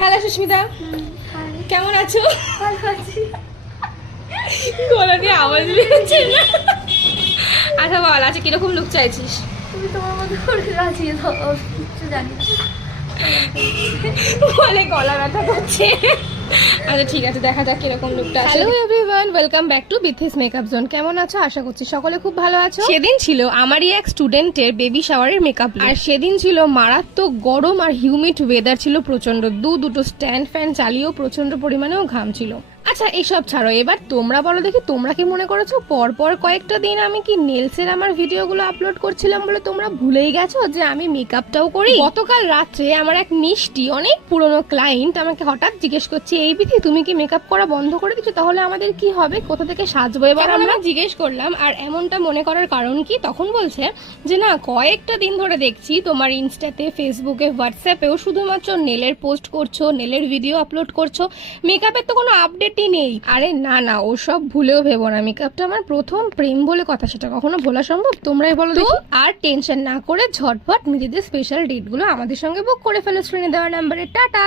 Hello Susmita, কেমন আছো? ভালো আছি। গলা দিয়ে আওয়াজ বেরোচ্ছে না। আচ্ছা বল, আচ্ছা কিরকম লুক চাইছিস? তুমি তোমার মতো করে রাজিয়ে দাও, কিচ্ছু জানি না। বলে গলা ব্যথা করছে। আচ্ছা ঠিক আছে, দেখা যাক কিরকম লুকটা আসে। Hello everyone, welcome back to Bithi's makeup zone. কেমন আছো? আশা করছি সকলে খুব ভালো আছো। সেদিন ছিল আমারই এক স্টুডেন্টের বেবি শাওয়ারের মেকআপ, আর সেদিন ছিল মারাত্মক গরম আর হিউমিড ওয়েদার ছিল প্রচন্ড। দুটো স্ট্যান্ড ফ্যান চালিয়েও প্রচন্ড পরিমাণেও ঘাম ছিল। আচ্ছা এসব ছাড়ো, এবার তোমরা বলো দেখি, তোমরা কি মনে করেছো পরপর কয়েকটা দিন আমি কি নেলসের আমার ভিডিওগুলো আপলোড করছিলাম বলে তোমরা ভুলেই গেছো যে আমি মেকআপটাও করি? গতকাল রাত্রে আমার এক মিষ্টি অনেক পুরনো ক্লায়েন্ট আমাকে হঠাৎ জিজ্ঞেস করছে, এই বিধি তুমি কি মেকআপ করা বন্ধ করে দিচ্ছ, তাহলে আমাদের কি হবে, কোথা থেকে সাজবো? এবার আমরা জিজ্ঞেস করলাম আর এমনটা মনে করার কারণ কি? তখন বলছে যে না, কয়েকটা দিন ধরে দেখছি তোমার ইনস্টাতে, ফেসবুকে, হোয়াটসঅ্যাপেও শুধুমাত্র নেলের পোস্ট করছো, নেলের ভিডিও আপলোড করছো, মেকআপের তো কোনো আপডেটই নেই। আরে না না, ওসব ভুলেও ভেবো না, মেকআপটা আমার প্রথম প্রেম বলে কথা, সেটা কখনো ভোলা সম্ভব? তোমরাই বলো তো। আর টেনশন না করে ঝটপট নিজেদের স্পেশাল ডেটগুলো আমাদের সঙ্গে বুক করে ফেলো স্ক্রিনে দেওয়া নাম্বারে। টাটা।